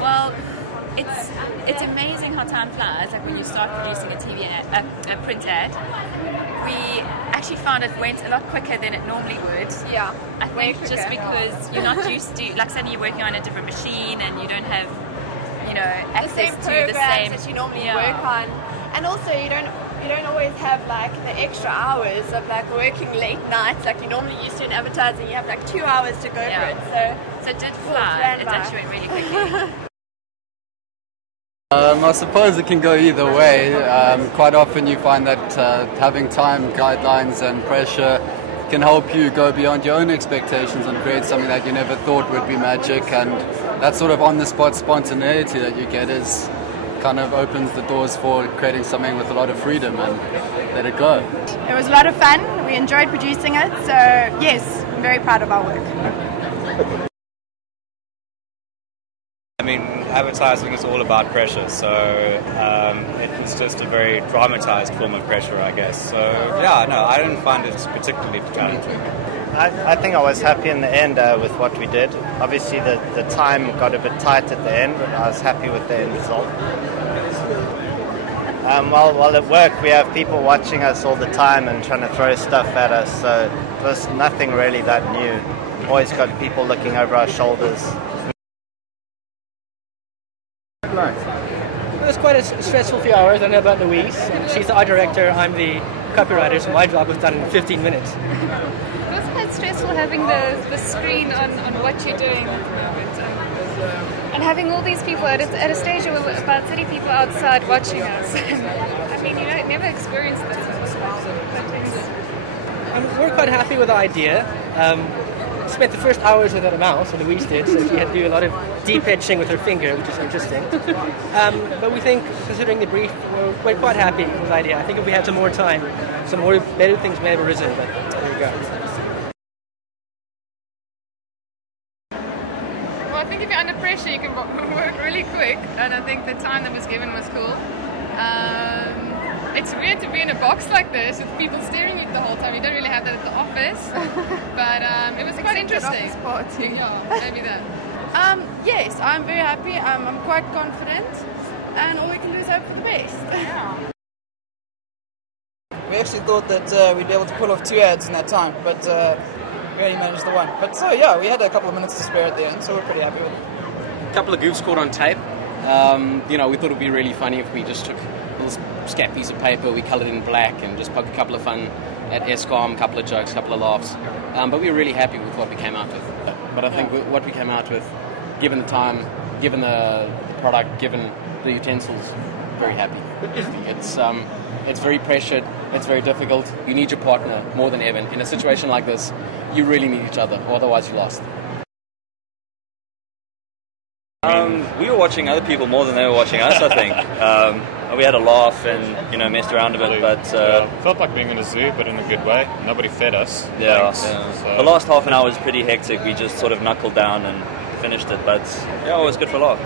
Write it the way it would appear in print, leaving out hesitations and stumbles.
Well, it's amazing how time flies. Like when you start producing a TV ad, a print ad, we actually found it went a lot quicker than it normally would. Yeah, I think just because you're not used to, like suddenly you're working on a different machine and you don't have, access to the same that you normally work on, and also you don't always have like the extra hours of like working late nights like you normally used to in advertising. You have like 2 hours to go for it, so it did fly. It actually went really quickly. I suppose it can go either way. Quite often you find that having time guidelines and pressure can help you go beyond your own expectations and create something that you never thought would be magic, and that sort of on-the-spot spontaneity that you get is kind of opens the doors for creating something with a lot of freedom and let it go. It was a lot of fun. We enjoyed producing it, so yes, I'm very proud of our work. I mean, advertising is all about pressure, so it's just a very dramatized form of pressure, I guess. So yeah, no, I didn't find it particularly challenging. I think I was happy in the end with what we did. Obviously the time got a bit tight at the end, but I was happy with the end result. While at work we have people watching us all the time and trying to throw stuff at us, so it was nothing really that new. Always got people looking over our shoulders. It was quite a stressful few hours. I know about Louise. She's the art director, I'm the copywriter, so my job was done in 15 minutes. It was quite stressful having the screen on what you're doing at the moment. And having all these people at a stage of about 30 people outside watching us. I mean, never experienced this. We're quite happy with the idea. Spent the first hours without a mouse, or Louise did, so she had to do a lot of deep etching with her finger, which is interesting. But we think, considering the brief, we're quite happy with the idea. I think if we had some more time, some more better things may have arisen, but there you go. Well, I think if you're under pressure, you can work really quick, and I think the time that was given was cool. It's weird to be in a box like this with people staring at you the whole time. You don't really have that at the office, but it was quite interesting. Yeah, maybe that. Yes, I'm very happy. I'm quite confident, and all we can do is hope for the best. Yeah. We actually thought that we'd be able to pull off 2 ads in that time, but we only managed the one. But so yeah, we had a couple of minutes to spare at the end, so we're pretty happy with it. A couple of goofs caught on tape. We thought it would be really funny if we just took a little scat piece of paper, we coloured it in black and just poked a couple of fun at Escom, a couple of jokes, a couple of laughs. But we were really happy with what we came out with. But I think what we came out with, given the time, given the product, given the utensils, very happy. It's very pressured, it's very difficult. You need your partner more than ever. In a situation like this, you really need each other, or otherwise you're lost. We were watching other people more than they were watching us, I think. We had a laugh and, messed around a bit, but... felt like being in a zoo, but in a good way. Nobody fed us. Yeah. So. The last half an hour was pretty hectic. We just sort of knuckled down and finished it, but yeah, it was good for a laugh.